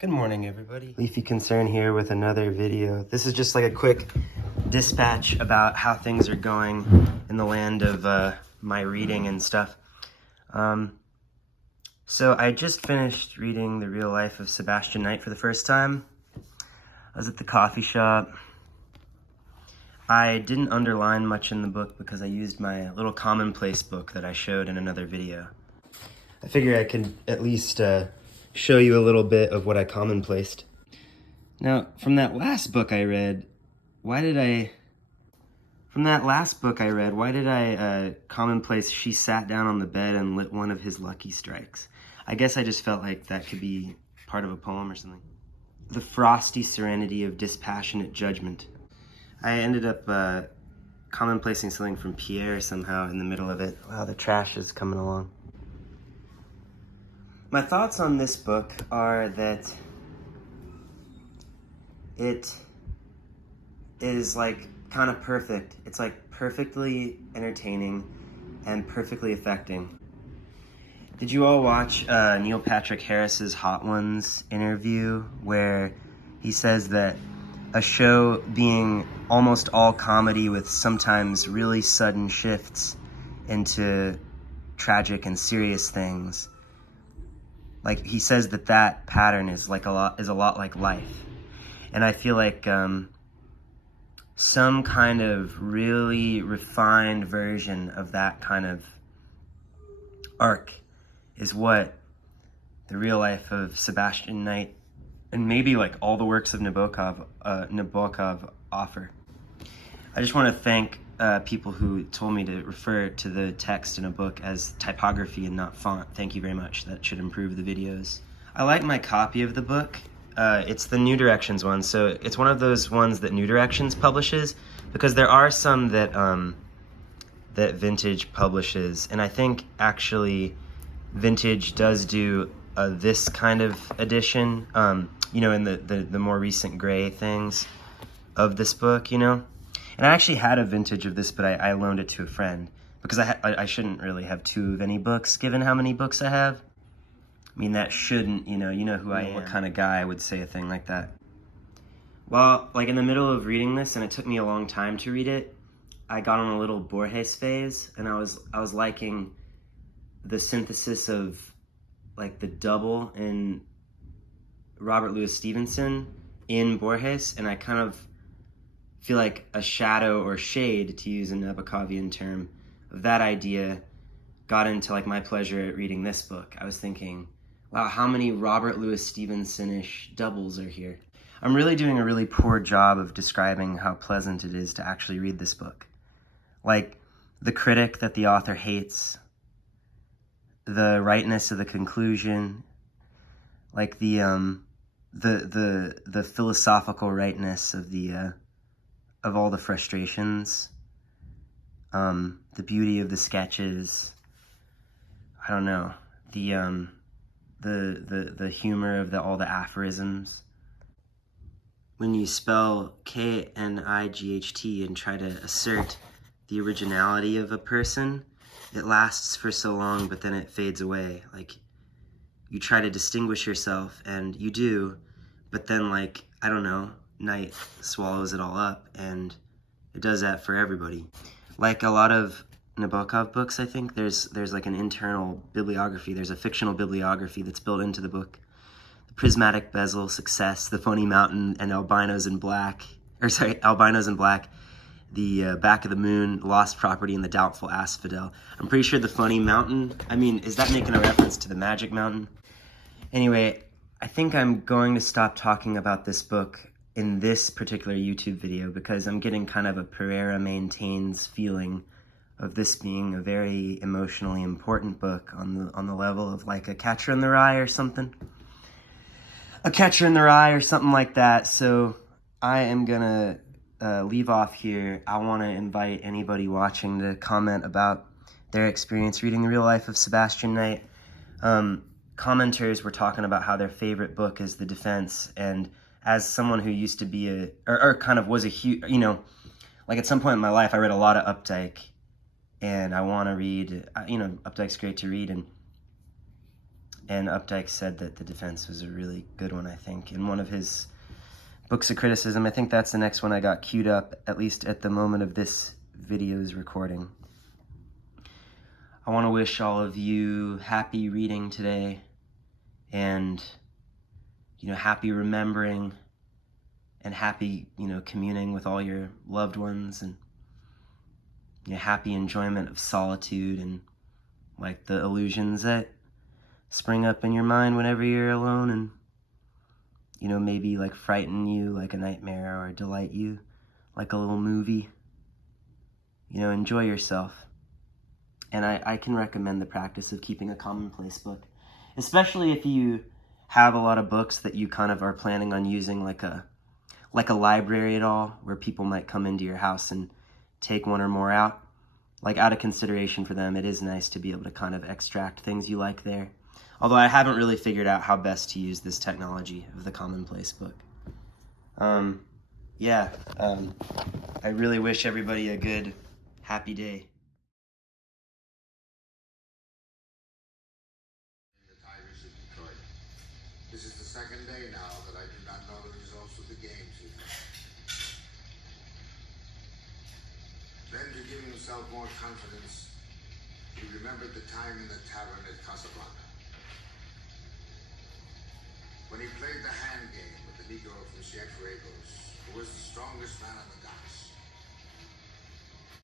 Good morning, everybody. Leafy Concern here with another video. This is just like a quick dispatch about how things are going in the land of my reading and stuff. So I just finished reading The Real Life of Sebastian Knight for the first time. I was at the coffee shop. I didn't underline much in the book because I used my little commonplace book that I showed in another video. I figure I could at least show you a little bit of what I commonplaced. Now, from that last book I read, why did I commonplace she sat down on the bed and lit one of his lucky strikes? I guess I just felt like that could be part of a poem or something. The frosty serenity of dispassionate judgment. I ended up commonplacing something from Pierre somehow in the middle of it. Wow, the trash is coming along. My thoughts on this book are that it is like kind of perfect. It's like perfectly entertaining and perfectly affecting. Did you all watch Neil Patrick Harris's Hot Ones interview where he says that a show being almost all comedy with sometimes really sudden shifts into tragic and serious things, like he says that pattern is a lot like life. And I feel like some kind of really refined version of that kind of arc is what The Real Life of Sebastian Knight and maybe like all the works of Nabokov offer. I just want to thank people who told me to refer to the text in a book as typography and not font. Thank you very much. That should improve the videos. I like my copy of the book. It's the New Directions one, so it's one of those ones that New Directions publishes, because there are some that that Vintage publishes, and I think actually Vintage does do this kind of edition, you know, in the more recent gray things of this book, you know. And I actually had a vintage of this, but I loaned it to a friend because I shouldn't really have two of any books given how many books I have. I mean, that shouldn't, you know who I am. What kind of guy would say a thing like that? Well, like in the middle of reading this, and it took me a long time to read it, I got on a little Borges phase, and I was liking the synthesis of like the double in Robert Louis Stevenson in Borges, and I kind of feel like a shadow or shade, to use a Nabokovian term, of that idea got into like my pleasure at reading this book. I was thinking, wow, how many Robert Louis Stevenson-ish doubles are here? I'm really doing a really poor job of describing how pleasant it is to actually read this book. Like the critic that the author hates, the rightness of the conclusion, like the philosophical rightness of of all the frustrations, the beauty of the sketches, I don't know, the humor of all the aphorisms. When you spell Knight and try to assert the originality of a person, it lasts for so long, but then it fades away. Like, you try to distinguish yourself, and you do, but then, like, I don't know, Knight swallows it all up, and it does that for everybody. Like a lot of Nabokov books, I think there's like an internal bibliography. There's a fictional bibliography that's built into the book. The Prismatic Bezel, Success, The Funny Mountain, and Albinos in Black. The Back of the Moon, Lost Property, and The Doubtful Asphodel. I'm pretty sure The Funny Mountain, I mean, is that making a reference to the Magic Mountain? Anyway, I think I'm going to stop talking about this book in this particular YouTube video because I'm getting kind of a Pereira Maintains feeling of this being a very emotionally important book on the level of like A Catcher in the Rye or something. A Catcher in the Rye or something like that. So I am gonna leave off here. I want to invite anybody watching to comment about their experience reading The Real Life of Sebastian Knight. Commenters were talking about how their favorite book is The Defense, and as someone who used to be or kind of was a huge, you know, like at some point in my life I read a lot of Updike, and I want to read, you know, Updike's great to read, And Updike said that the defense was a really good one, I think, in one of his books of criticism. I think that's the next one I got queued up, at least at the moment of this video's recording. I want to wish all of you happy reading today, and, happy remembering, and happy, communing with all your loved ones, and, happy enjoyment of solitude, and, like, the illusions that spring up in your mind whenever you're alone, and, maybe, like, frighten you like a nightmare, or delight you like a little movie. Enjoy yourself. And I can recommend the practice of keeping a commonplace book, especially if you have a lot of books that you kind of are planning on using like a library at all, where people might come into your house and take one or more out. Like, out of consideration for them, it is nice to be able to kind of extract things you like there. Although I haven't really figured out how best to use this technology of the commonplace book. I really wish everybody a good, happy day. This is the second day now that I do not know the results of the games. Then, to give himself more confidence, he remembered the time in the tavern at Casablanca, when he played the hand game with the Negro from Cienfuegos, who was the strongest man in the